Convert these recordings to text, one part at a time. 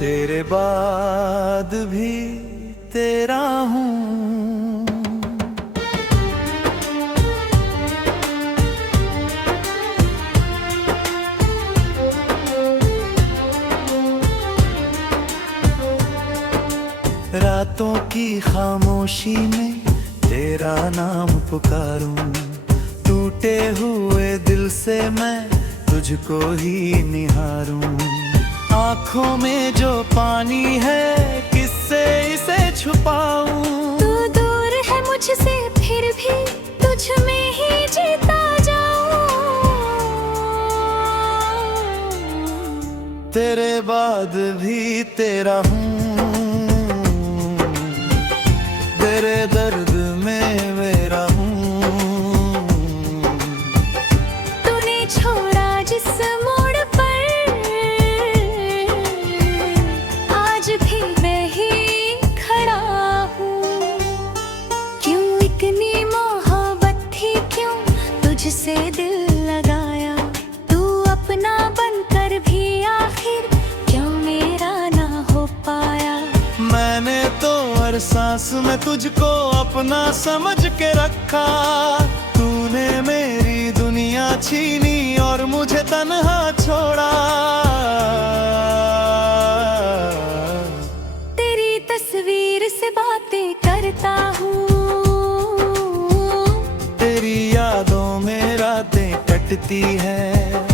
तेरे बाद भी तेरा हूँ। रातों की खामोशी में तेरा नाम पुकारूं, टूटे हुए दिल से मैं तुझको ही निहारूं। आँखों में जो पानी है किससे इसे छुपाऊं। तू दूर है मुझसे फिर भी तुझ में ही जीता जाऊं। तेरे बाद भी तेरा हूँ, तेरे दर्द में मेरा हूँ। तूने छोड़ा जिस मोड़ पर आज भी मैं ही खड़ा हूँ। क्यों इतनी मोहब्बत थी, क्यों तुझसे दिल लगाया। तू अपना बनकर भी आखिर क्यों मेरा ना हो पाया। मैंने तो हर सांस में तुझको अपना समझ के रखा। तूने मेरी दुनिया छीनी और मुझे तन्हा छोड़ा। तेरी तस्वीर से बातें करता हूँ, तेरी यादों में रातें कटती हैं।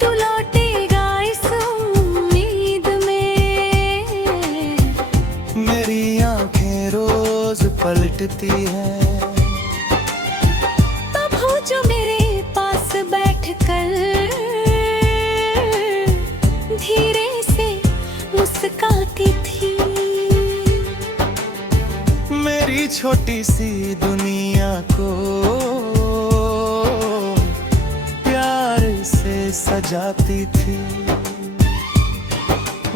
तू लौटेगा इस उम्मीद में, मेरी आंखें रोज पलटती हैं। तब हो जो मेरे पास बैठकर धीरे से मुस्काती थी। मेरी छोटी सी दुनिया को प्यार से सजाती थी।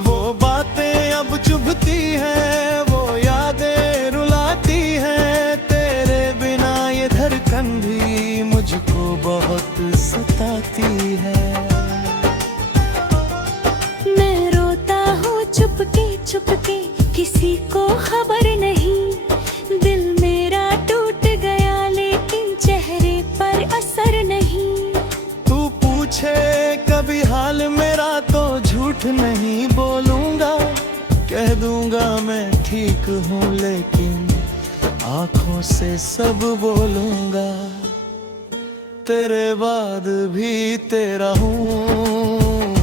वो बातें अब चुभती हैं, वो यादें रुलाती हैं। तेरे बिना ये धड़कन भी मुझको बहुत सताती है। मैं रोता हूँ चुपके चुपके, किसी को खबर नहीं। दिल मेरा टूट गया लेकिन चेहरे पर असर नहीं। तू पूछे कभी हाल मेरा तो झूठ नहीं बोलूंगा। कह दूंगा मैं ठीक हूँ लेकिन आंखों से सब बोलूंगा। तेरे बाद भी तेरा हूँ,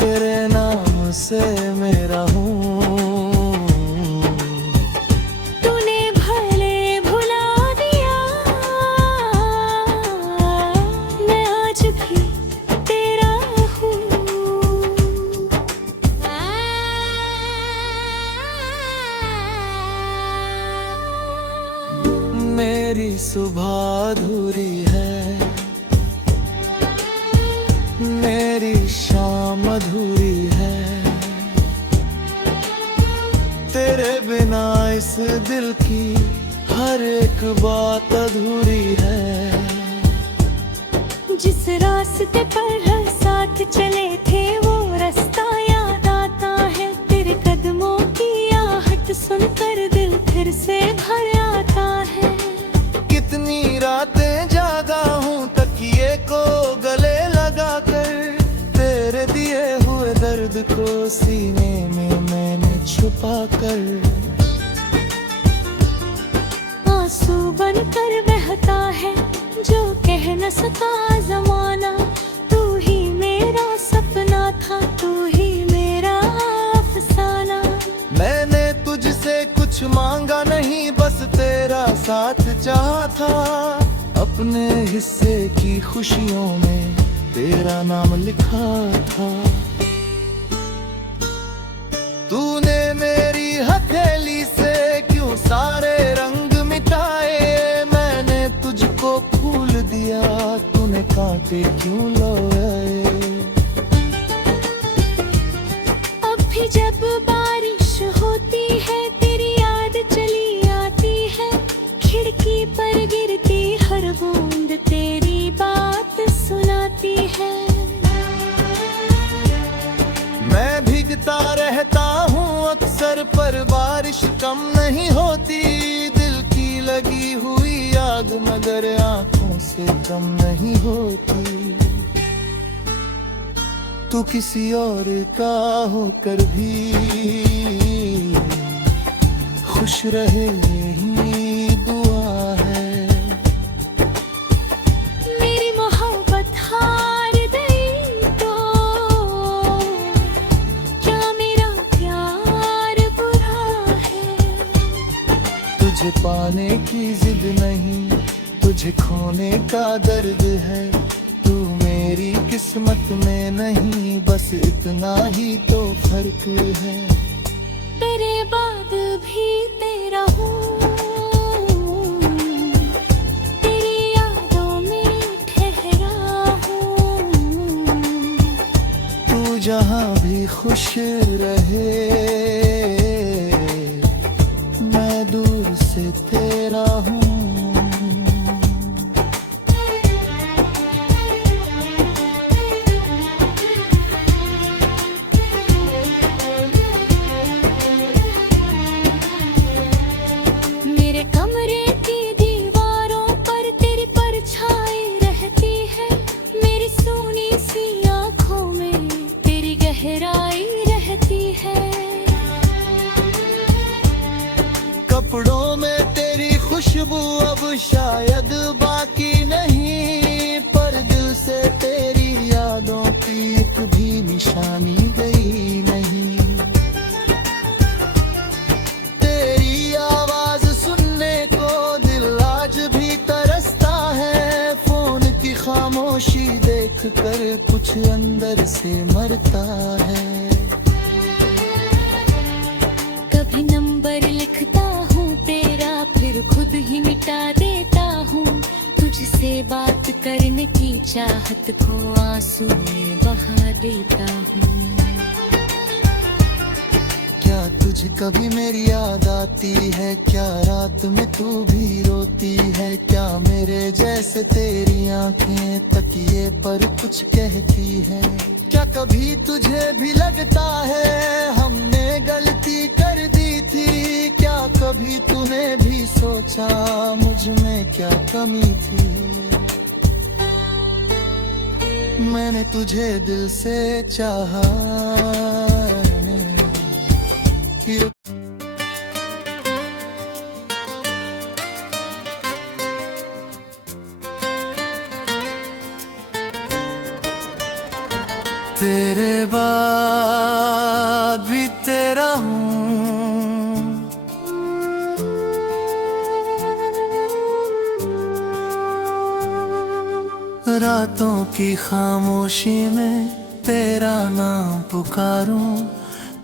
तेरे नाम से मेरा हूँ। तूने भले भुला दिया, मैं आज भी तेरा हूँ। मेरी सुबह अधूरी है, मेरी शाम अधूरी है। तेरे बिना इस दिल की हर एक बात अधूरी है। जिस रास्ते पर हर साथ चले थे वो रास्ता याद आता है। तेरे कदमों की आहट सुनकर दिल फिर से भर आता है। कितनी रातें जागा हूँ तकिए को गले लगा कर। तेरे दिए हुए दर्द को सीने में मैंने छुपा कर। आंसू बनकर बहता है जो कह न सका जमाना। तू ही मेरा सपना था, तू ही मेरा अफसाना। मैंने तुझसे कुछ मांगा नहीं, बस तेरा साथ चाहा था। अपने हिस्से की खुशियों में तेरा नाम लिखा था। तूने मेरी हथेली से क्यों सारे रंग मिटाए। मैंने तुझको फूल दिया, तूने कांटे क्यों लोए। अब भी जब बारिश होती है तेरी याद चली आती है। खिड़की पर गिरती हर बूंद तेरी बात सुनाती है। पर बारिश कम नहीं होती, दिल की लगी हुई आग मगर आंखों से कम नहीं होती। तू किसी और का होकर भी खुश रहे ही दुआ है। मेरी मोहब्बत हार गई तो क्या मेरा प्यार बुरा है? तुझे पाने की जिद नहीं, तुझे खोने का दर्द है। तू मेरी किस्मत में नहीं, बस इतना ही तो फर्क है। तेरे बाद भी तेरा हूँ, तेरी यादों में ठहरा हूँ। तू जहाँ भी खुश रहे, मैं दूर से तेरा हूँ। मेरे कमरे की दीवारों पर तेरी परछाई रहती है, मेरी सोनी सी आँखों में तेरी गहराई रहती है। कपड़ों में तेरी खुशबू अब शायद बाकी नहीं, पर दिल से तेरी यादों की एक भी निशानी गई नहीं। तेरी आवाज सुनने को दिल आज भी तरसता है, फोन की खामोशी देख कर कुछ अंदर से मरता है। कभी नंबर लिखता हूँ तेरा, फिर खुद ही मिटा देता हूँ। तुझसे बात करने की चाहत को आंसू में बहा देता हूँ। क्या तुझे कभी मेरी याद आती है? क्या रात में तू भी रोती है? क्या मेरे जैसे तेरी आंखें तकिए पर कुछ कहती है? क्या कभी तुझे भी लगता है हमने गलती कर दी थी? क्या कभी तूने भी सोचा मुझ में क्या कमी थी? मैंने तुझे दिल से चाहा, फिर तेरे बाद भी तेरा हूँ, रातों की खामोशी में तेरा नाम पुकारूं।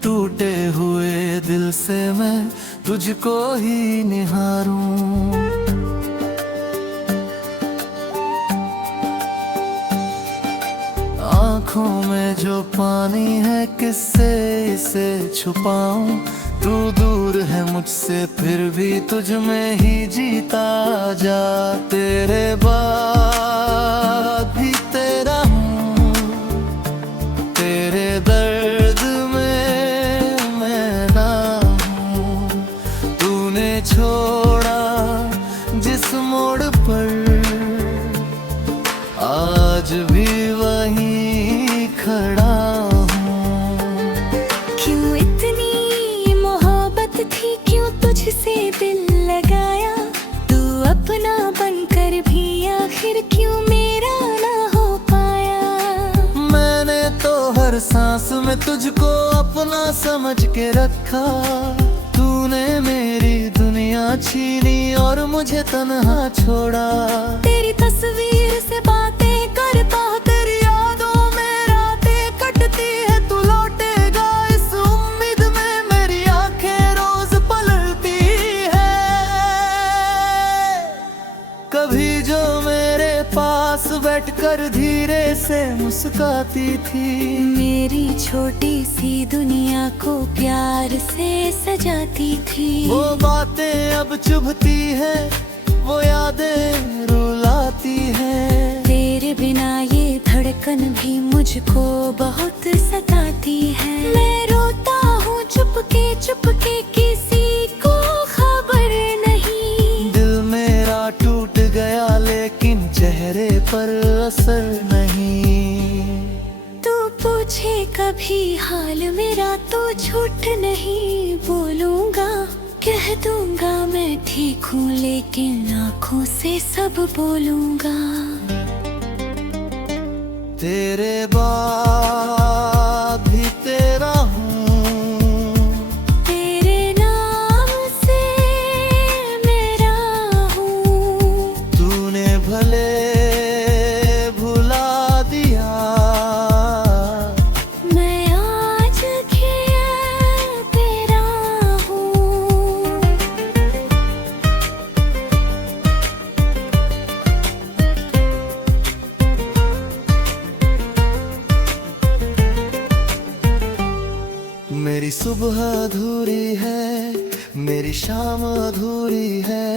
टूटे हुए दिल से मैं तुझको ही निहारूं। आँखों में जो पानी है किससे इसे छुपाऊं? तू दूर है मुझसे फिर भी तुझ में ही जीता जा। तेरे बाद भी तेरा हूँ, तेरे दर्द में मैं ना हूँ। तूने छोड़ा जिस मोड़ पर आज भी वहीं खड़ा हूँ। क्यों इतनी मोहब्बत थी, क्यों तुझसे दिल लगाया? तू अपना बनकर भी आखिर क्यों मेरा ना हो पाया? मैंने तो हर सांस में तुझको अपना समझ के रखा। तूने मेरी दुनिया छीनी और मुझे तन्हा छोड़ा। तेरी तस्वीर से बातें करता, तेरी यादों में रातें कटती है। तू लौटेगा इस उम्मीद में मेरी आंखें रोज पलटती है। कभी जो मेरे पास बैठकर धीरे से मुस्काती थी, मेरी छोटी सी दुनिया को प्यार से सजाती थी। वो बातें अब चुभती है, वो यादें रुलाती है। तेरे बिना ये धड़कन भी मुझको बहुत सताती है। मैं रोता हूँ चुप चुपके किसी को खबर नहीं। दिल मेरा टूट गया लेकिन चेहरे पर असर नहीं। तू पूछे कभी हाल मेरा तो झूठ नहीं बोलूंगा। कह दूंगा मैं ठीक हूँ लेकिन आँखों से सब बोलूंगा। तेरे बाद भी तेरा हूँ, तेरे नाम से मेरा हूँ। तूने भले भुला दिया, मैं आज भी तेरा हूँ। मेरी सुबह अधूरी है, मेरी शाम अधूरी है।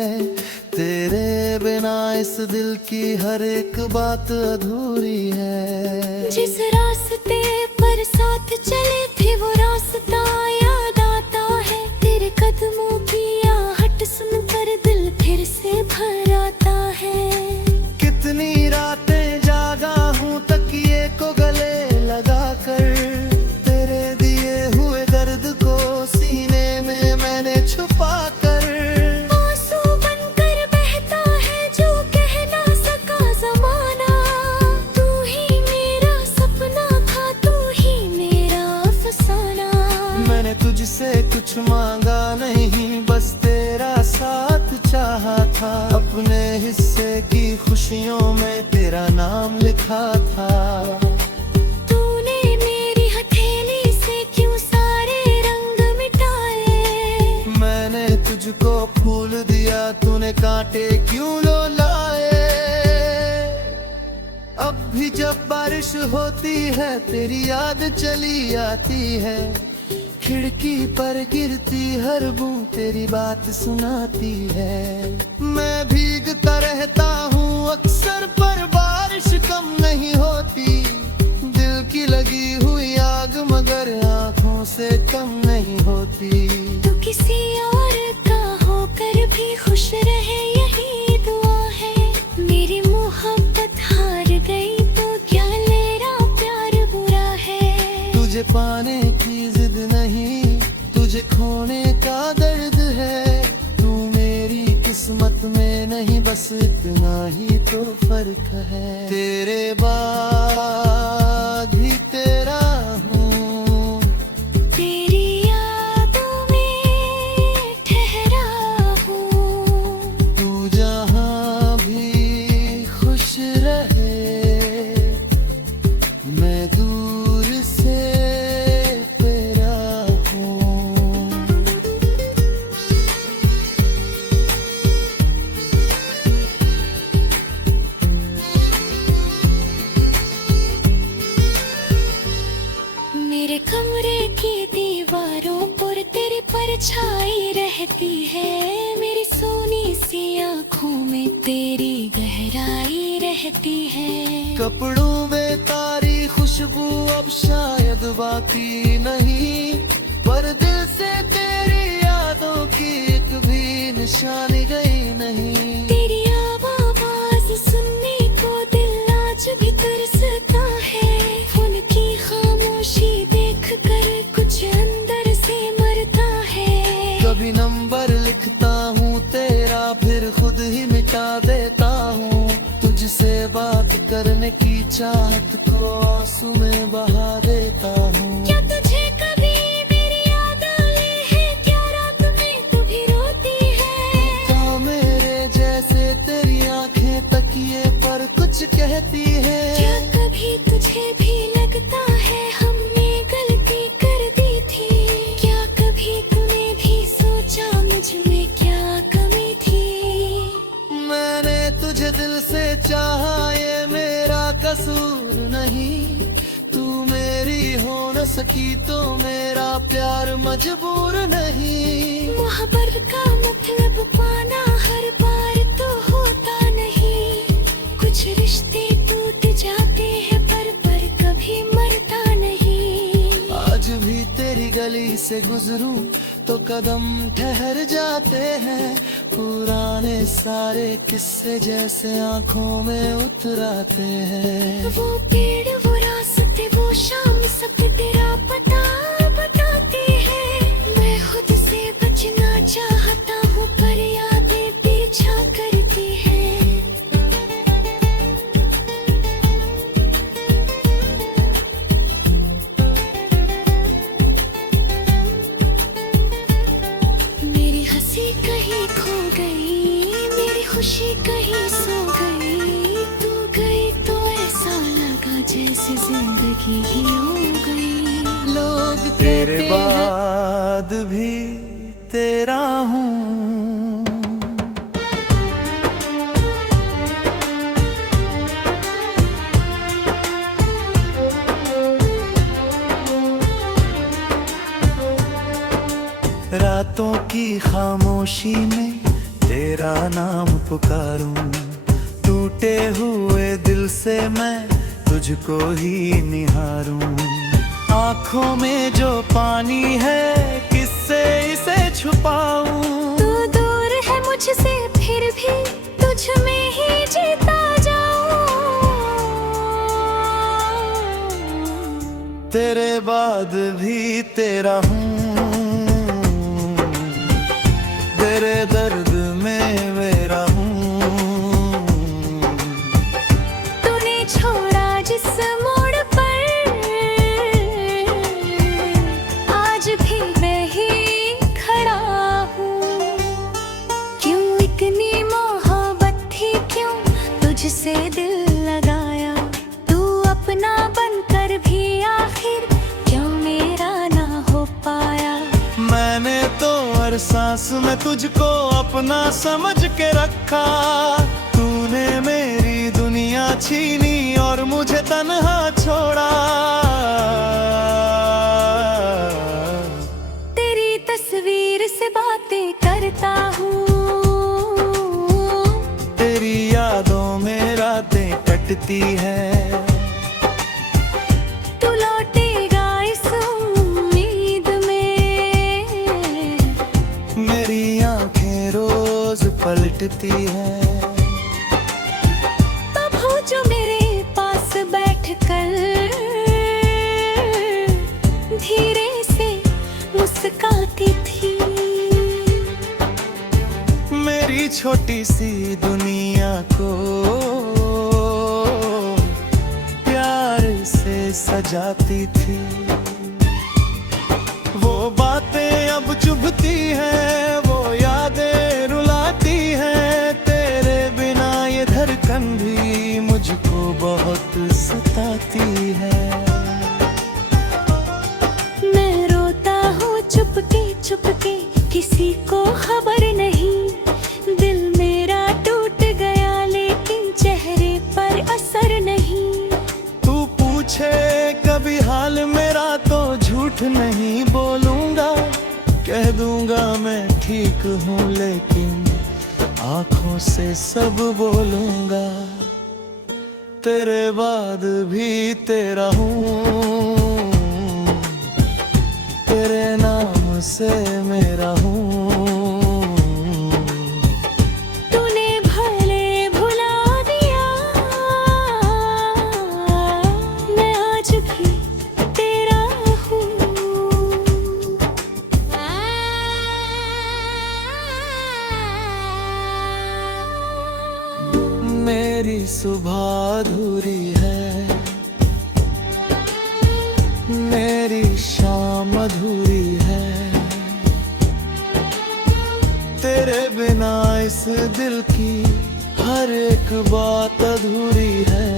तेरे बिना इस दिल की हर एक बात अधूरी है। जिस रास्ते पर साथ चले थे वो रास्ता याद आता है। तेरे कदमों की आहट सुनकर दिल फिर से भर आता है। कितनी रातें जागा हूँ तकिए को गले लगा कर। तेरे दिए हुए दर्द को सीने में मैंने छुपा कर। आंसू बनकर बहता है जो कह ना सका जमाना। तू ही मेरा सपना था, तू ही मेरा अफसाना। मैंने तुझसे कुछ मांगा नहीं, बस तेरा साथ चाहा था। अपने हिस्से की खुशियों में तेरा नाम लिखा था। तूने मेरी हथेली से क्यों सारे रंग मिटाए। मैंने तुझको फूल दिया, तूने कांटे क्यों लो लाए। अब भी जब बारिश होती है तेरी याद चली आती है। खिड़की पर गिरती हर बूंद तेरी बात सुनाती है। मैं भीगता रहता हूँ अक्सर पर बारिश कम नहीं होती। दिल की लगी हुई आग मगर आँखों से कम नहीं होती। तू किसी और का होकर भी खुश रहे यही दुआ है। मेरी मोहब्बत हार गई तो क्या मेरा प्यार बुरा है। तुझे पाने की जिद नहीं, तुझे खोने का दर्द है। तू मेरी किस्मत में नहीं, बस इतना ही तो फर्क है। तेरे बाद भी तेरा हूँ, तेरी यादों में ठहरा हूँ। तू जहाँ भी खुश रहे, मैं दूर से तेरा हूँ। मेरे कमरे की दीवारों पर तेरी परछाई रहती है। मेरी सोनी सी आँखों में तेरी गहराई रहती है। कपड़ों में तारी खुशबू अब शायद बाकी नहीं, पर दिल से तेरी यादों की एक भी निशानी गई नहीं। तेरी आवाज़ सुनने को दिल आज भी तरसता है। फोन की खामोशी देख कर कुछ अंदर से मरता है। कभी नंबर लिखता हूँ तेरा फिर खुद ही मिटा देता हूँ। तुझसे बात करने की चाहत को आंसू में बहा देता हूँ। क्या तुझे कभी मेरी याद आई है। क्या रात में तू भी रोती है। क्या मेरे जैसे तेरी आंखें तकिए पर कुछ कहती है। क्या कभी तुझे भी लगता है हमने गलती कर दी थी। क्या कभी तूने भी सोचा मुझ में क्या कमी थी। मैंने तुझे दिल से चाहा, ये मेरा कसूर नहीं। तू मेरी हो न सकी तो मेरा प्यार मजबूर नहीं। मोहब्बत का मतलब पाना हर बार तो होता नहीं। कुछ रिश्ते टूट जाते हैं पर कभी मरता नहीं। आज भी तेरी गली से गुजरूं तो कदम ठहर जाते हैं। पुराने सारे किस्से जैसे आंखों में उतर आते हैं। वो पेड़, वो रास्ते, वो शाम, सब तेरा पता बताते हैं। मैं खुद से बचना चाहता हूँ पर यादें पीछा करती हैं। मेरी हंसी कहीं खो गई, मेरी खुशी कहीं सो गई। तू गई तो ऐसा लगा जैसे जिंदगी ही हो गई। लोग तेरे कहते हैं बाद भी तेरा हूँ। रातों की खामोशी में तेरा नाम पुकारूं। टूटे हुए दिल से मैं तुझको ही निहारूं। आँखों में जो पानी है किससे इसे छुपाऊं। तू दूर है मुझसे फिर भी तुझ में ही जीता जाऊं। तेरे बाद भी तेरा हूँ। तेरे दर्द में मेरा हूँ। तूने छोड़ा जिस मोड़ पर आज भी मैं ही खड़ा हूँ। क्यों इतनी मोहब्बत थी, क्यों तुझसे दिल लगाया। तू अपना बनकर भी आखिर क्यों मेरा ना हो पाया। मैंने तो हर सांस में तुझको अपना समझ के रखा। तूने मेरी दुनिया छीनी और मुझे तन्हा छोड़ा। तेरी तस्वीर से बातें करता हूँ। तेरी यादों में रातें कटती हैं। तू लौटेगा इस उम्मीद में। मेरी आंखें रोज पलटती हैं। तब हो जो मेरे पास बैठकर धीरे से मुस्काती थी। मेरी छोटी सी दुनिया को प्यार से सजाती थी। वो बातें अब चुभती हैं, वो यादें रुलाती हैं। तेरे बिना ये धड़कन भी मुझको बहुत सताती है। मैं रोता हूँ चुपके चुपके, किसी को खबर नहीं। दिल मेरा टूट गया लेकिन चेहरे पर असर नहीं। तू पूछे कभी हाल मेरा तो झूठ नहीं बोलूंगा। कह दूंगा मैं ठीक हूँ लेकिन आंखों से सब बोलूंगा। तेरे बाद भी तेरा हूँ। तेरे नाम से मेरा हूँ। तूने भले भुला दिया, मैं आज भी तेरा हूँ। मेरी सुबह अधूरी है, मेरी शाम अधूरी है। तेरे बिना इस दिल की हर एक बात अधूरी है।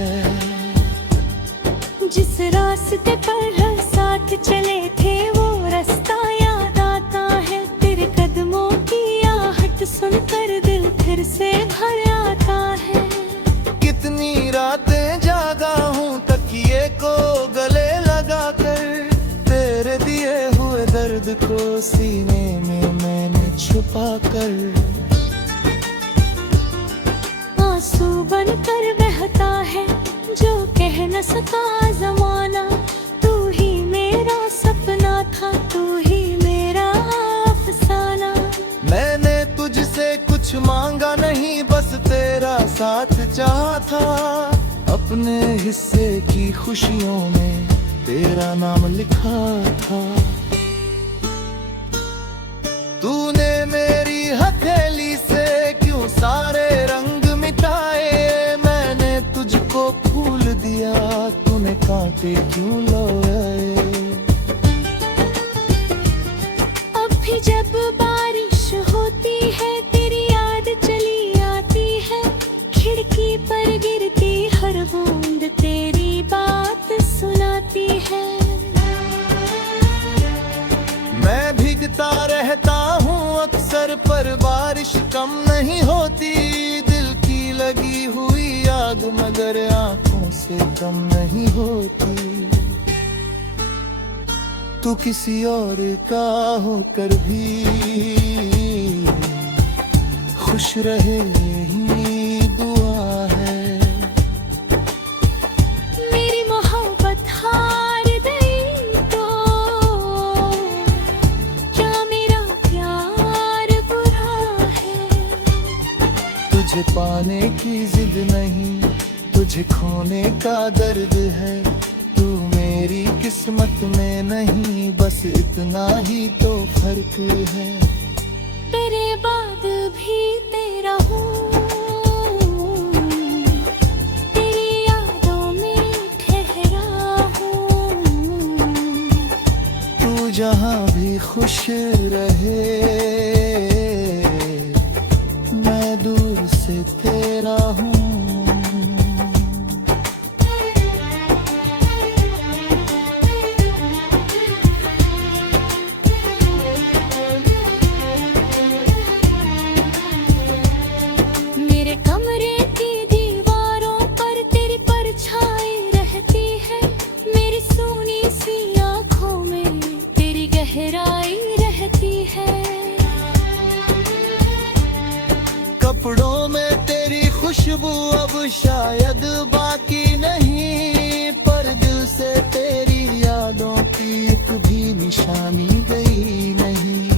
जिस रास्ते पर हर साथ चले थे वो रास्ता याद आता है। तेरे कदमों की आहट सुनकर दिल फिर से भर आता है। कितनी रातें जागा हूँ तकिए को गले लगा कर। तेरे दिए हुए दर्द को सीने में मैंने छुपा कर। आंसू बनकर बहता है जो कह न सका जमाना। तू ही मेरा सपना था, तू ही अपने हिस्से की खुशियों में तेरा नाम लिखा था। तूने मेरी हथेली से क्यों सारे रंग मिटाए, मैंने तुझको फूल दिया, तूने कांटे क्यों लोए। अब भी जब बारिश होती है तेरी याद चली आती है, खिड़की पर गिरती हर बूंद तेरी बात सुनाती है। मैं भीगता रहता हूँ अक्सर पर बारिश कम नहीं होती, दिल की लगी हुई आग मगर आंखों से कम नहीं होती। तू किसी और का होकर भी खुश रहे ही दुआ है। मेरी मोहब्बत हार गई तो क्या मेरा प्यार बुरा है। तुझे पाने की जिद नहीं, तुझे खोने का दर्द है। तू मेरी किस्मत में नहीं, बस इतना ही तो फर्क है। तेरे बाद भी तेरा हूँ, तेरी यादों में ठहरा हूँ। तू जहाँ भी खुश रहे, मैं दूर से तेरा हूँ। मेरे कमरे की दीवारों पर तेरी परछाई रहती है, मेरी सोनी सी आँखों में तेरी गहराई रहती है। कपड़ों में तेरी खुशबू अब शायद बाकी नहीं, पर दिल से तेरी यादों की एक भी निशानी गई नहीं।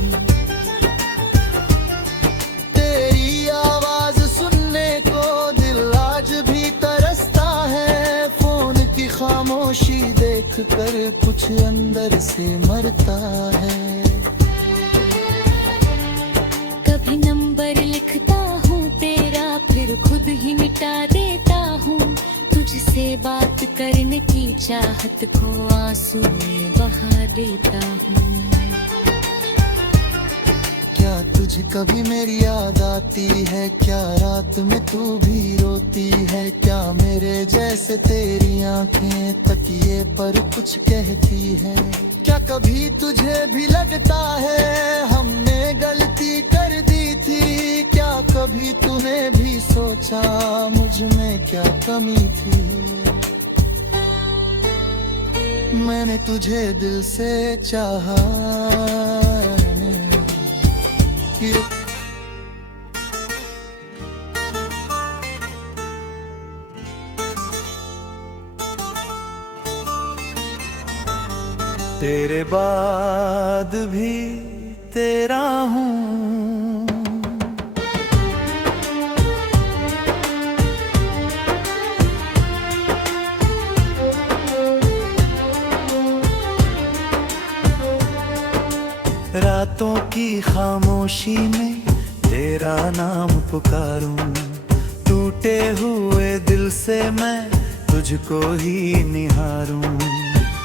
तेरी आवाज सुनने को दिल आज भी तरसता है, फोन की खामोशी देख कर कुछ अंदर से मरता है। कभी नंबर लिखता हूँ तेरा फिर खुद ही मिटा देता हूँ, तुझसे बात करने की चाहत को आंसू में बहा देता हूँ। क्या तुझे कभी मेरी याद आती है, क्या रात में तू भी रोती है, क्या मेरे जैसे तेरी आंखें तकिए पर कुछ कहती है। क्या कभी तुझे भी लगता है हमने गलती कर दी थी, क्या कभी तूने भी सोचा मुझ में क्या कमी थी। मैंने तुझे दिल से चाहा, तेरे बाद भी तेरा हूँ। रातों की खामोशी में तेरा नाम पुकारूं, टूटे हुए दिल से मैं तुझको ही निहारूं।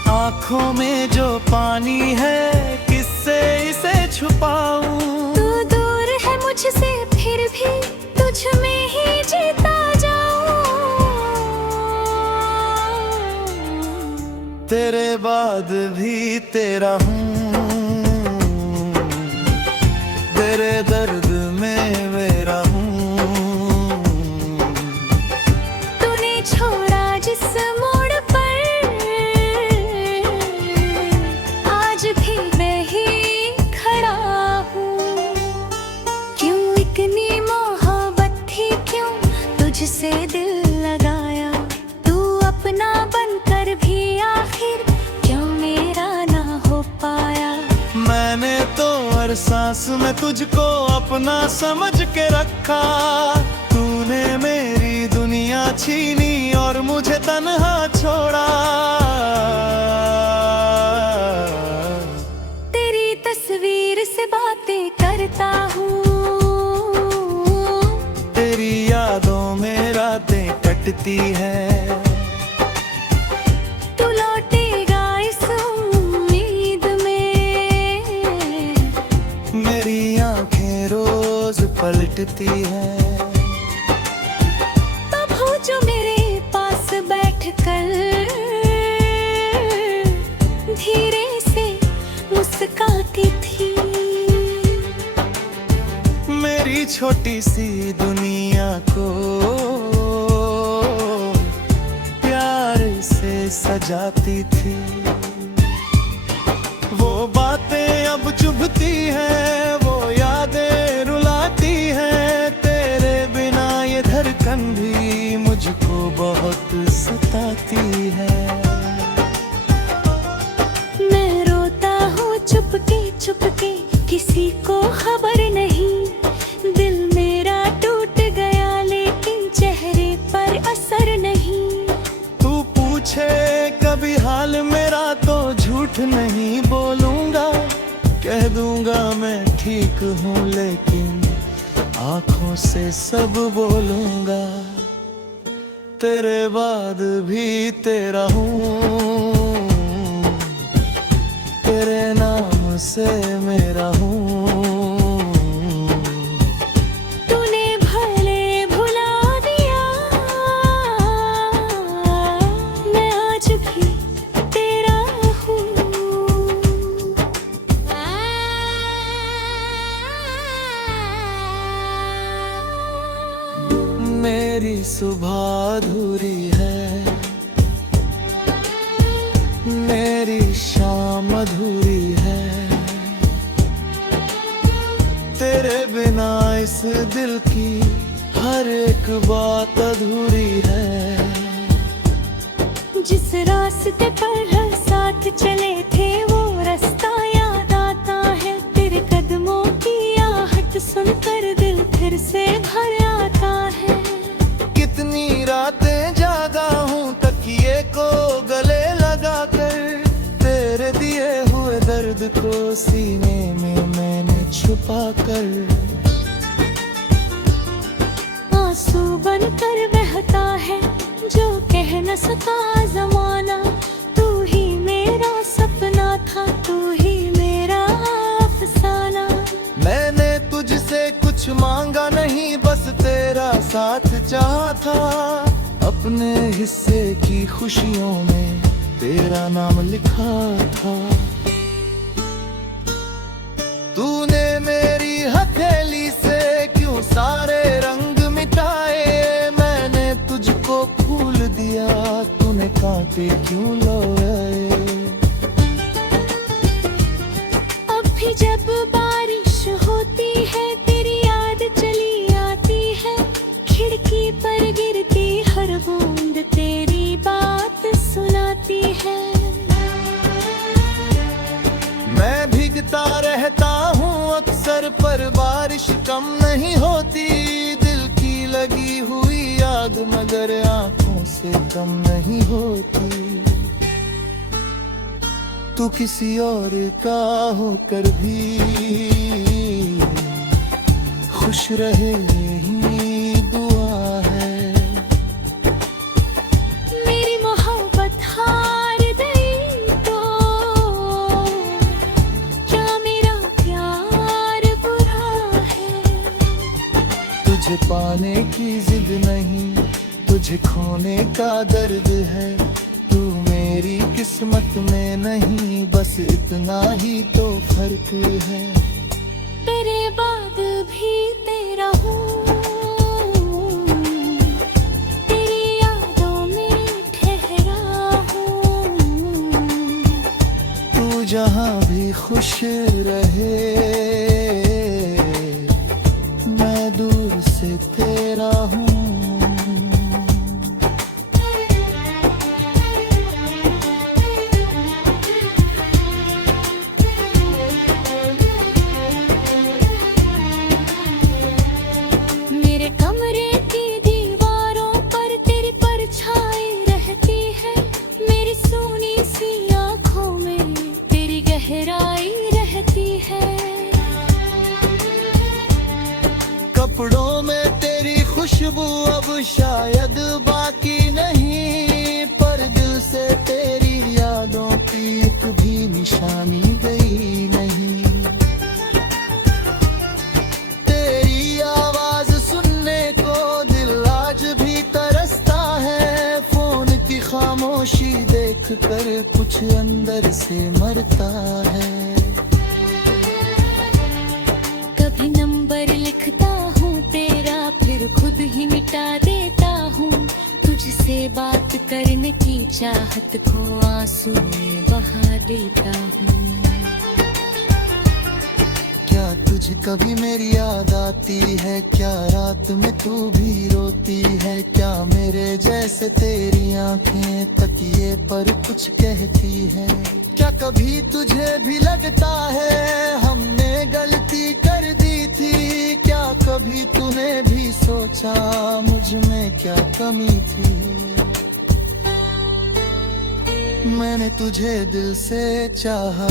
आँखों में जो पानी है किससे इसे छुपाऊं। तू दूर है मुझसे फिर भी तुझ में ही जीता जाऊं। तेरे बाद भी तेरा हूँ, तेरे दर्द में मेरा हूँ। तूने छोड़ा जिस मोड़ पर आज भी मैं ही खड़ा हूँ। क्यों इतनी मोहब्बत थी, क्यों तुझसे दिल लगाया, तू अपना बनकर भी आखिर क्यों मेरा ना हो पाया। मैंने तो हर सांस में तुझको अपना समझ के रखा, तूने तूने मेरी दुनिया छीनी और मुझे तन्हा छोड़ा। तेरी तस्वीर से बातें करता हूँ, तेरी यादों में रातें कटती हैं। तू लौटेगा इस उम्मीद में, मेरी आंखें रोज पलटती हैं। तब हो जो मेरे पास बैठकर धीरे से मुस्काती थी। मेरी छोटी सी दुनिया को प्यार से सजाती थी। वो बातें अब चुभती हैं, वो यादें रुलाती हैं। तेरे बिना ये धड़कन भी मुझको बहुत सताती है। मैं रोता हूँ चुपके चुपके, किसी को खबर नहीं। दिल मेरा टूट गया लेकिन चेहरे पर असर नहीं। तू पूछे कभी हाल मेरा तो झूठ नहीं बोलूंगा। कह दूंगा मैं ठीक हूँ लेकिन आंखों से सब बोलूंगा। तेरे बाद भी तेरा हूँ, तेरे नाम से मेरा हूँ। तूने भले भुला दिया, मैं आज भी तेरा हूँ। मेरी सुबह अधूरी है, मेरी शाम अधूरी है। तेरे बिना इस दिल की हर एक बात अधूरी है। जिस रास्ते पर हम साथ चले थे वो रास्ता याद आता है। तेरे कदमों की आहट सुनकर दिल फिर से भर आता है। कितनी रातें जागा हूँ तकिए को गले लगा कर। तेरे दिए हुए दर्द को सीने में मैंने छुपा कर। आंसू बनकर बहता है जो कह न सका जमाना। तू ही मेरा सपना था, तू ही मेरा अफसाना। मैंने तुझसे कुछ मांगा नहीं, बस तेरा साथ चाहा था। अपने हिस्से की खुशियों में तेरा नाम लिखा था। तूने मेरी हथेली से क्यों सारे रंग मिटाए। मैंने तुझको फूल दिया, तूने कांटे क्यों लोए। अब भी जब बारिश होती है तेरी याद चली आती है। खिड़की पर गिरती हर बूंद तेरी बात सुनाती है। मैं भीगता रहता हूँ अक्सर पर बारिश कम नहीं होती। दिल की लगी हुई आग मगर आंखों से कम नहीं होती। तू किसी और का होकर भी खुश रहे यही दुआ है। मेरी मोहब्बत हार गई तो क्या मेरा प्यार बुरा है। तुझे पाने की जिद नहीं, तुझे खोने का दर्द है। तू मेरी किस्मत में नहीं, बस इतना ही तो फर्क है। तेरे बाद भी तेरा हूँ, तेरी यादों में ठहरा हूँ। तू जहाँ भी खुश रहे, मैं दूर से तेरा हूँ। मेरे कमरे की खुशबू अब शायद बाकी नहीं, पर दिल से तेरी यादों की एक भी निशानी गई नहीं। तेरी आवाज सुनने को दिल आज भी तरसता है, फोन की खामोशी देख कर कुछ अंदर से मरता है। कभी नंबर लिखता हूँ तेरा, फिर खुद ही मिटा देता हूँ। तुझसे बात करने की चाहत को आंसू में बहा देता हूँ। क्या तुझे कभी मेरी याद आती है? क्या रात में तू भी रोती है? क्या मेरे जैसे तेरी आंखें तकिए पर कुछ कहती है? क्या कभी तुझे भी लगता है हमने गलती कर दी थी? क्या कभी तूने भी सोचा मुझ में क्या कमी थी? मैंने तुझे दिल से चाहा।